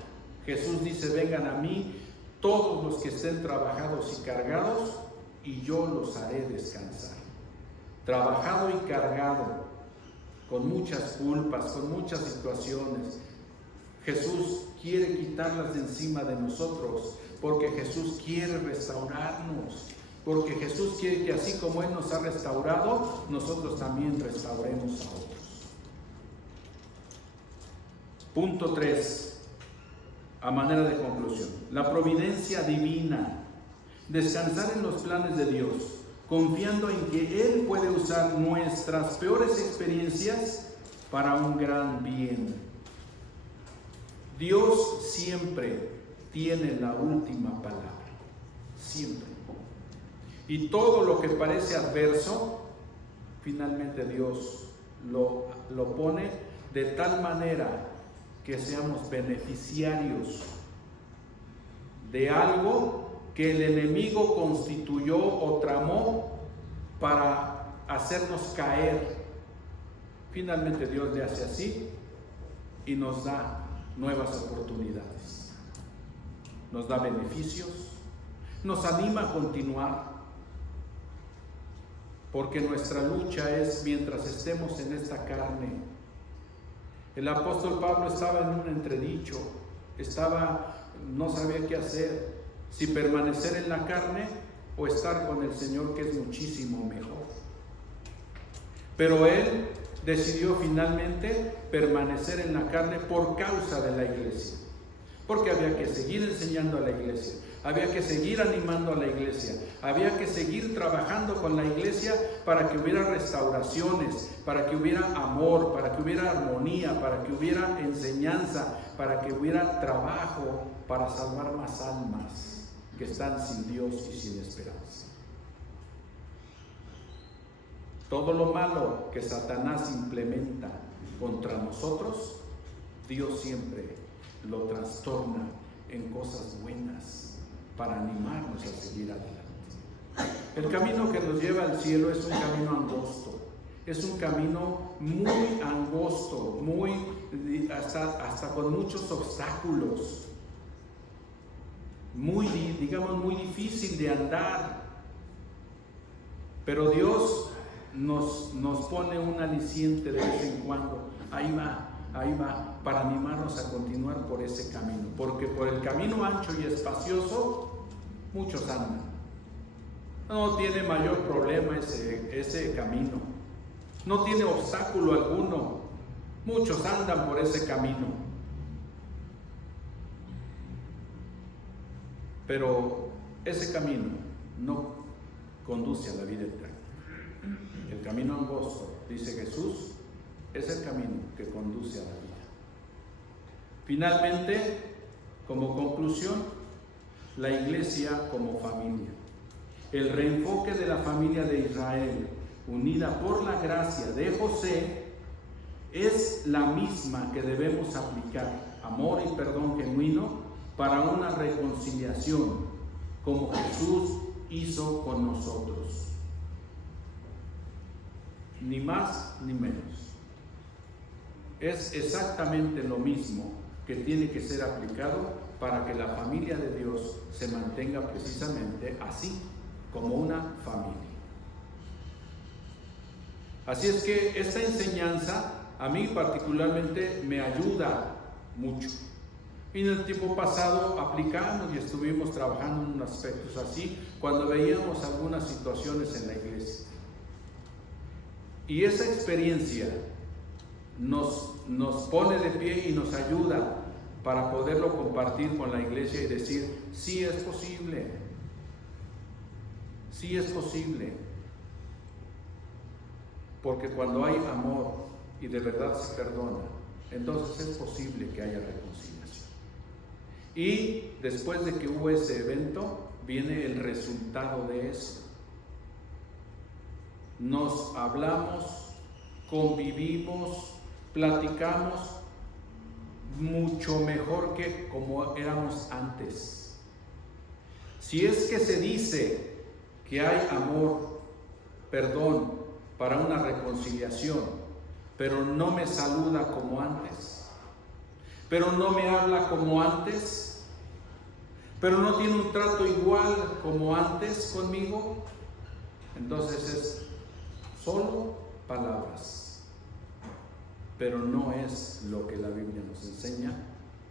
Jesús dice: vengan a mí todos los que estén trabajados y cargados, y yo los haré descansar. Trabajado y cargado, con muchas culpas, con muchas situaciones, Jesús quiere quitarlas de encima de nosotros, porque Jesús quiere restaurarnos, porque Jesús quiere que así como Él nos ha restaurado, nosotros también restauremos a otros. Punto 3, a manera de conclusión: la providencia divina. Descansar en los planes de Dios, confiando en que Él puede usar nuestras peores experiencias para un gran bien. Dios siempre tiene la última palabra, siempre. Y todo lo que parece adverso, finalmente Dios lo pone de tal manera que seamos beneficiarios de algo que el enemigo constituyó o tramó para hacernos caer. Finalmente Dios le hace así y nos da nuevas oportunidades, nos da beneficios, nos anima a continuar, porque nuestra lucha es mientras estemos en esta carne. El apóstol Pablo estaba en un entredicho, no sabía qué hacer, si permanecer en la carne o estar con el Señor, que es muchísimo mejor. Pero él decidió finalmente permanecer en la carne por causa de la iglesia, porque había que seguir enseñando a la iglesia, había que seguir animando a la iglesia, había que seguir trabajando con la iglesia para que hubiera restauraciones, para que hubiera amor, para que hubiera armonía, para que hubiera enseñanza, para que hubiera trabajo para salvar más almas que están sin Dios y sin esperanza. Todo lo malo que Satanás implementa contra nosotros, Dios siempre lo trastorna en cosas buenas para animarnos a seguir adelante. El camino que nos lleva al cielo es un camino angosto, es un camino muy angosto, hasta con muchos obstáculos, muy difícil de andar. Pero Dios nos pone un aliciente de vez en cuando. Ahí va, para animarnos a continuar por ese camino. Porque por el camino ancho y espacioso, muchos andan. No tiene mayor problema ese camino. No tiene obstáculo alguno. Muchos andan por ese camino. Pero ese camino no conduce a la vida eterna. El camino angosto, dice Jesús, es el camino que conduce a la vida. Finalmente, como conclusión, la iglesia como familia. El reenfoque de la familia de Israel, unida por la gracia de José, es la misma que debemos aplicar, amor y perdón genuino, para una reconciliación, como Jesús hizo con nosotros. Ni más ni menos. Es exactamente lo mismo que tiene que ser aplicado para que la familia de Dios se mantenga precisamente así, como una familia. Así es que esta enseñanza a mí particularmente me ayuda mucho. Y en el tiempo pasado aplicamos y estuvimos trabajando en aspectos así cuando veíamos algunas situaciones en la iglesia. Y esa experiencia nos pone de pie y nos ayuda para poderlo compartir con la iglesia y decir, sí es posible, sí es posible. Porque cuando hay amor y de verdad se perdona, entonces es posible que haya reconciliación. Y después de que hubo ese evento, viene el resultado de eso. Nos hablamos, convivimos, platicamos mucho mejor que como éramos antes. Si es que se dice que hay amor, perdón, para una reconciliación, pero no me saluda como antes, pero no me habla como antes, pero no tiene un trato igual como antes conmigo, entonces es solo palabras, pero no es lo que la Biblia nos enseña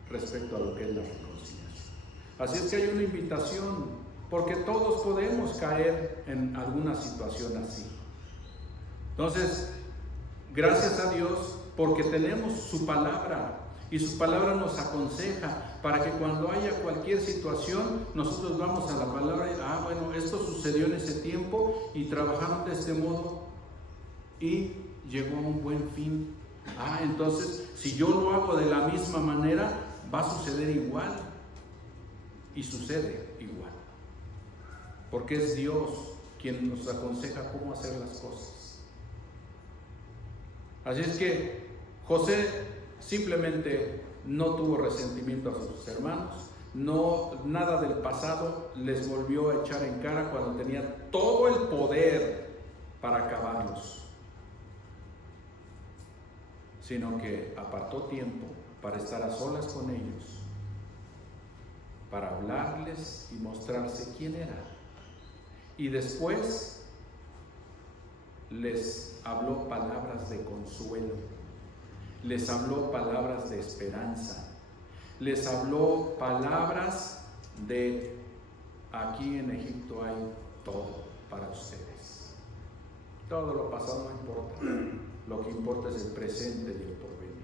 respecto a lo que es la reconciliación. Así es que hay una invitación, porque todos podemos caer en alguna situación así. Entonces, gracias a Dios, porque tenemos su palabra, y su palabra nos aconseja para que cuando haya cualquier situación, nosotros vamos a la palabra y, bueno, esto sucedió en ese tiempo y trabajaron de este modo y llegó a un buen fin. Entonces, si yo lo hago de la misma manera, va a suceder igual. Y sucede igual. Porque es Dios quien nos aconseja cómo hacer las cosas. Así es que José simplemente no tuvo resentimiento a sus hermanos, nada del pasado les volvió a echar en cara cuando tenía todo el poder para acabarlos, sino que apartó tiempo para estar a solas con ellos, para hablarles y mostrarse quién era. Y después les habló palabras de consuelo, les habló palabras de esperanza, les habló palabras de aquí en Egipto hay todo para ustedes. Todo lo pasado no importa, lo que importa es el presente y el porvenir.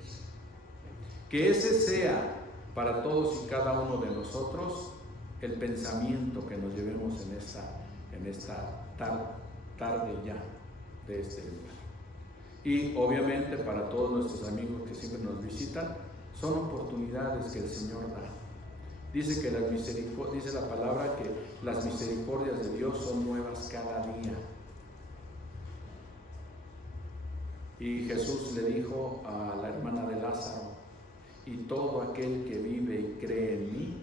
Que ese sea para todos y cada uno de nosotros el pensamiento que nos llevemos en esta tarde ya de este lugar. Y obviamente para todos nuestros amigos que siempre nos visitan, son oportunidades que el Señor da. Dice la palabra que las misericordias de Dios son nuevas cada día. Y Jesús le dijo a la hermana de Lázaro: y todo aquel que vive y cree en mí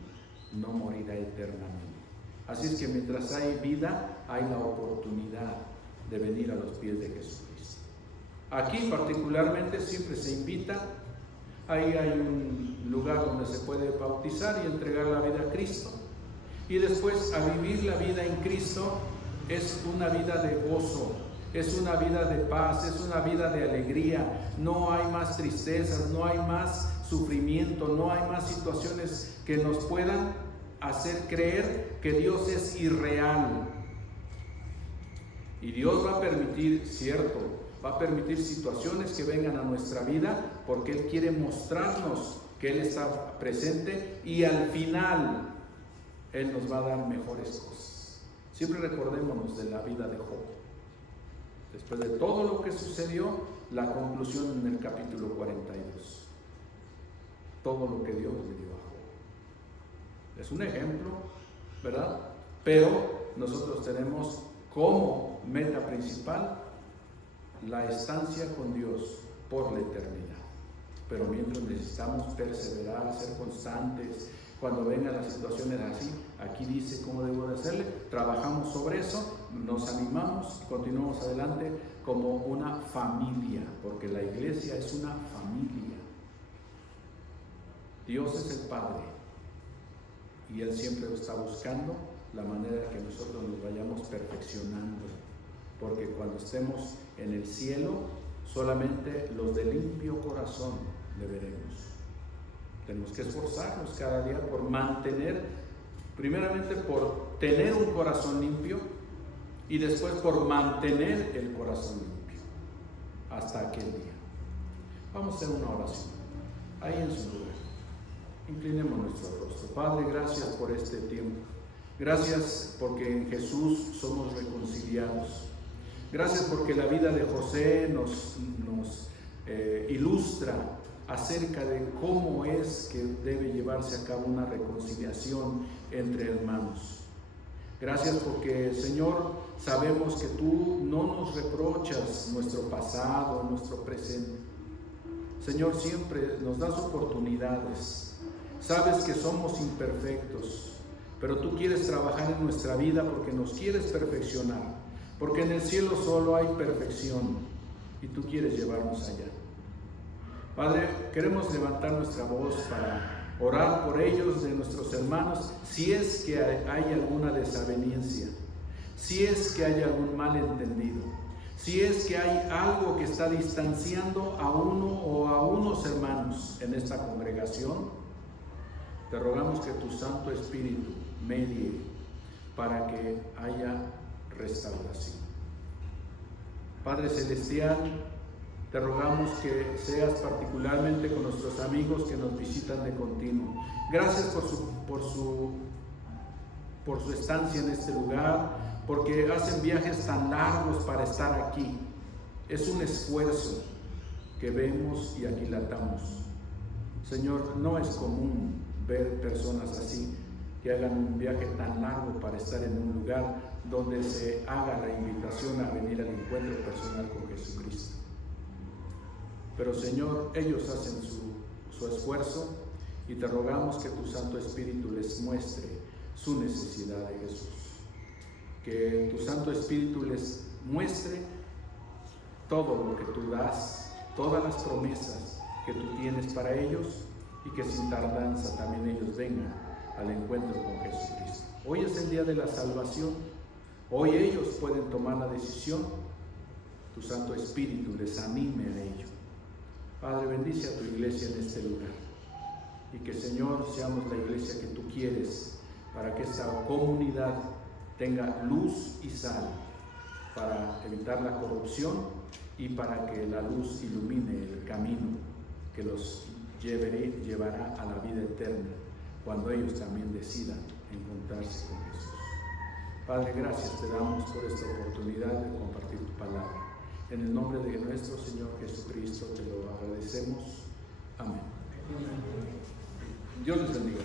no morirá eternamente. Así es que mientras hay vida, hay la oportunidad de venir a los pies de Jesucristo. Aquí particularmente siempre se invita. Ahí hay un lugar donde se puede bautizar y entregar la vida a Cristo. Y después, a vivir la vida en Cristo, es una vida de gozo, es una vida de paz, es una vida de alegría. No hay más tristezas, no hay más sufrimiento, no hay más situaciones que nos puedan hacer creer que Dios es irreal. Y Dios va a permitir, cierto, va a permitir situaciones que vengan a nuestra vida porque Él quiere mostrarnos que Él está presente, y al final Él nos va a dar mejores cosas. Siempre recordémonos de la vida de Job. Después de todo lo que sucedió, la conclusión en el capítulo 42. Todo lo que Dios le dio a Job. Es un ejemplo, ¿verdad? Pero nosotros tenemos como meta principal la estancia con Dios por la eternidad. Pero mientras necesitamos perseverar, ser constantes. Cuando vengan las situaciones así, aquí dice cómo debo de hacerle. Trabajamos sobre eso, nos animamos, continuamos adelante como una familia, porque la iglesia es una familia. Dios es el Padre y Él siempre está buscando la manera que nosotros nos vayamos perfeccionando, porque cuando estemos en el cielo, solamente los de limpio corazón le veremos. Tenemos que esforzarnos cada día por mantener, primeramente por tener un corazón limpio, y después por mantener el corazón limpio hasta aquel día. Vamos a hacer una oración ahí en su lugar. Inclinemos nuestro rostro. Padre, gracias por este tiempo. Gracias porque en Jesús somos reconciliados. Gracias porque la vida de José nos ilustra acerca de cómo es que debe llevarse a cabo una reconciliación entre hermanos. Gracias porque, Señor, sabemos que Tú no nos reprochas nuestro pasado, nuestro presente. Señor, siempre nos das oportunidades. Sabes que somos imperfectos, pero Tú quieres trabajar en nuestra vida porque nos quieres perfeccionar, porque en el cielo solo hay perfección y Tú quieres llevarnos allá. Padre, queremos levantar nuestra voz para orar por ellos, de nuestros hermanos, si es que hay alguna desaveniencia, si es que hay algún malentendido, si es que hay algo que está distanciando a uno o a unos hermanos en esta congregación. Te rogamos que tu Santo Espíritu medie para que haya restauración. Padre Celestial, te rogamos que seas particularmente con nuestros amigos que nos visitan de continuo. Gracias por su estancia en este lugar, porque hacen viajes tan largos para estar aquí. Es un esfuerzo que vemos y aquilatamos. Señor, no es común ver personas así, que hagan un viaje tan largo para estar en un lugar donde se haga la invitación a venir al encuentro personal con Jesucristo. Pero Señor, ellos hacen su esfuerzo y te rogamos que tu Santo Espíritu les muestre su necesidad de Jesús. Que tu Santo Espíritu les muestre todo lo que tú das, todas las promesas que tú tienes para ellos, y que sin tardanza también ellos vengan al encuentro con Jesucristo. Hoy es el día de la salvación. Hoy ellos pueden tomar la decisión. Tu Santo Espíritu les anime en ello. Padre, bendice a tu iglesia en este lugar, y que, Señor, seamos la iglesia que tú quieres para que esta comunidad tenga luz y sal para evitar la corrupción y para que la luz ilumine el camino que los llevará a la vida eterna cuando ellos también decidan encontrarse con Jesús. Padre, gracias te damos por esta oportunidad de compartir tu palabra. En el nombre de nuestro Señor Jesucristo te lo agradecemos. Amén. Dios les bendiga.